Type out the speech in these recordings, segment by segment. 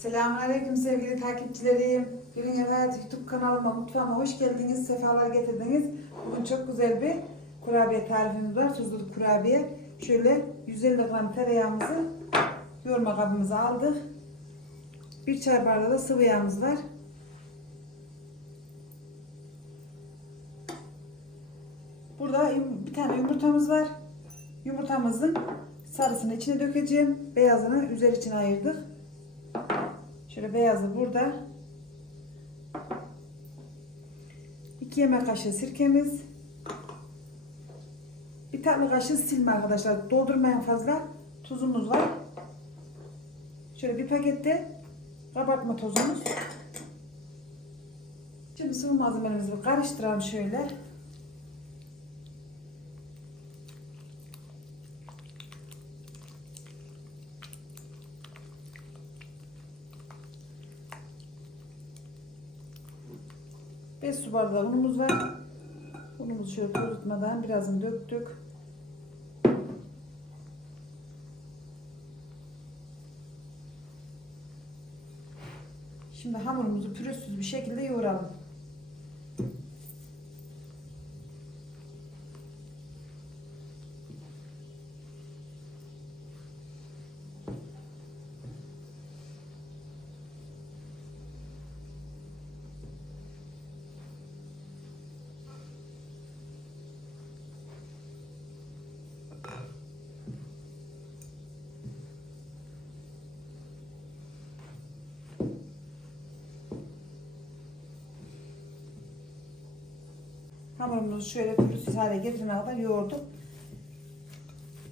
Selamünaleyküm sevgili takipçilerim. Gülün Ev Hayatı YouTube kanalıma, mutfağıma hoş geldiniz, sefalar getirdiniz. Bugün çok güzel bir kurabiye tarifimiz var, tuzlu kurabiye. Şöyle 150 gram tereyağımızı yoğurma kabımıza aldık. Bir çay bardağı da sıvı yağımız var. Burada bir tane yumurtamız var. Yumurtamızın sarısını içine dökeceğim. Beyazını üzeri içine ayırdık. Şöyle beyazı burada. 2 yemek kaşığı sirkemiz. Bir tatlı kaşığı silme arkadaşlar. Doldurmayan fazla tuzumuz var. Şöyle bir pakette kabartma tozumuz. Şimdi sıvı malzemelerimizi karıştıralım şöyle. Beş su bardağı unumuz var. Unumuzu şöyle kurutmadan birazını döktük. Şimdi hamurumuzu pürüzsüz bir şekilde yoğuralım. Hamurumuzu şöyle pürüzsüz hale getirene kadar yoğurduk.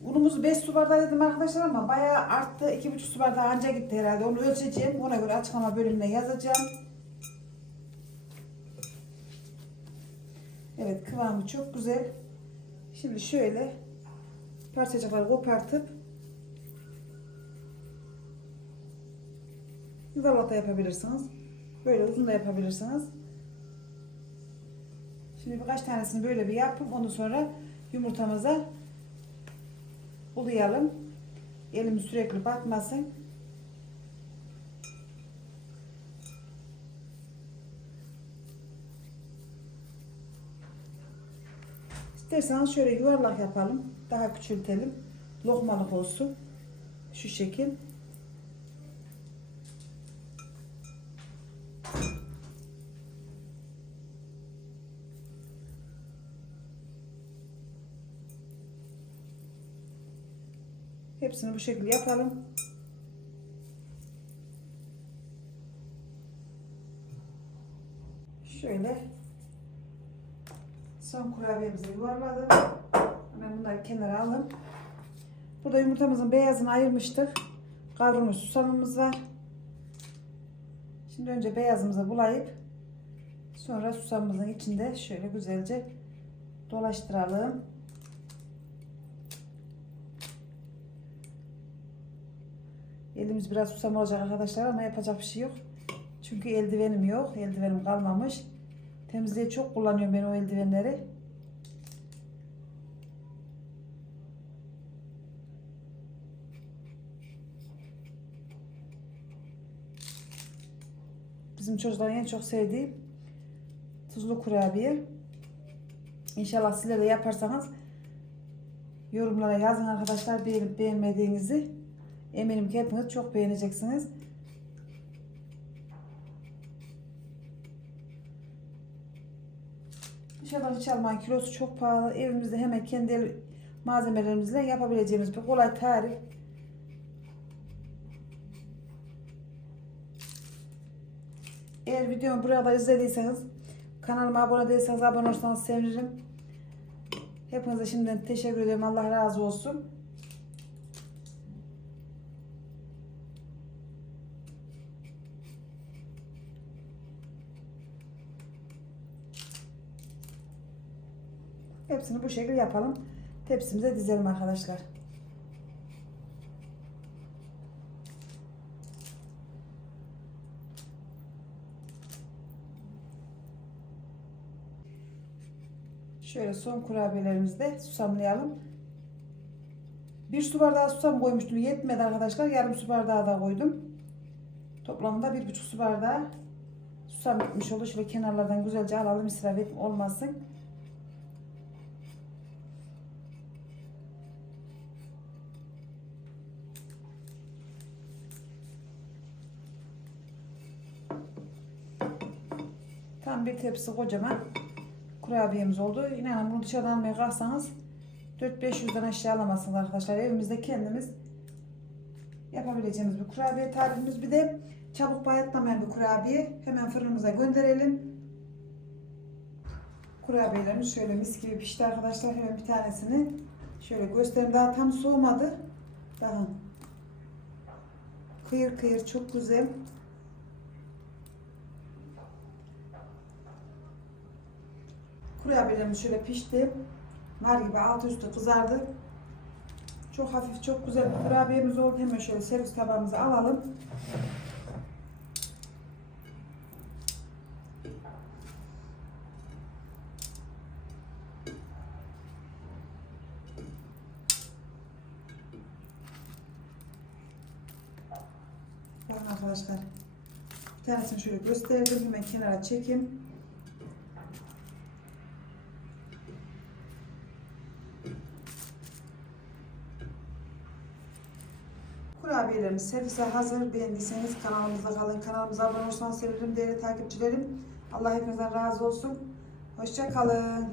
Unumuzu 5 su bardağı dedim arkadaşlar ama bayağı arttı. 2,5 su bardağı anca gitti herhalde. Onu ölçeceğim. Ona göre açıklama bölümüne yazacağım. Evet kıvamı çok güzel. Şimdi şöyle parçacıkları kopartıp yuvarlak yapabilirsiniz. Böyle uzun da yapabilirsiniz. Şimdi birkaç tanesini böyle bir yapıp ondan sonra yumurtamıza bulayalım. Elimiz sürekli batmasın. İsterseniz şöyle yuvarlak yapalım. Daha küçültelim. Lokmalık olsun. Şu şekil. Hepsini bu şekilde yapalım. Şöyle son kurabiyemizi yuvarladım. Hemen bunları kenara alalım. Burada yumurtamızın beyazını ayırmıştık. Kavrulmuş susamımız var. Şimdi önce beyazımızı bulayıp sonra susamımızın içinde şöyle güzelce dolaştıralım. Elimiz biraz susam olacak arkadaşlar ama yapacak bir şey yok. Çünkü eldivenim yok. Eldivenim kalmamış. Temizliğe çok kullanıyorum ben o eldivenleri. Bizim çocukların en çok sevdiği tuzlu kurabiye. İnşallah sizler de yaparsanız yorumlara yazın arkadaşlar beğenip beğenmediğinizi. Eminim ki hepiniz çok beğeneceksiniz. Dışarıdan hiç alman kilosu çok pahalı. Evimizde hemen kendi el malzemelerimizle yapabileceğimiz bir kolay tarif. Eğer videomu burada izlediyseniz kanalıma abone değilseniz abone olursanız sevinirim. Hepinize şimdiden teşekkür ederim. Allah razı olsun. Hepsini bu şekilde yapalım. Tepsimize dizelim arkadaşlar. Şöyle son kurabiyelerimizi de susamlayalım. Bir su bardağı susam koymuştum. Yetmedi arkadaşlar. Yarım su bardağı da koydum. Toplamda bir buçuk su bardağı susam gitmiş olur. Şöyle kenarlardan güzelce alalım israf olmasın. Tam bir tepsi kocaman kurabiyemiz oldu. İnanın bunu dışarıdan almaya kalksanız 4-500'den aşağı alamazsınız arkadaşlar. Evimizde kendimiz yapabileceğimiz bir kurabiye tarifimiz. Bir de çabuk bayatlamayan bir kurabiye. Hemen fırınımıza gönderelim. Kurabiyelerimiz şöyle mis gibi pişti arkadaşlar. Hemen bir tanesini şöyle göstereyim. Daha tam soğumadı. Daha kıyır kıyır çok güzel. Kurabiyelerimiz şöyle pişti. Nar gibi altı üstü kızardı. Çok hafif, çok güzel bir kurabiyemiz oldu. Hemen şöyle servis tabağımıza alalım. Bakın arkadaşlar. Bir tanesini şöyle gösterdim. Hemen kenara çekeyim. Kurabiyelerimiz servise hazır. Beğendiyseniz kanalımızda kalın. Kanalımıza abone olursanız sevinirim değerli takipçilerim. Allah hepinizden razı olsun. Hoşça kalın.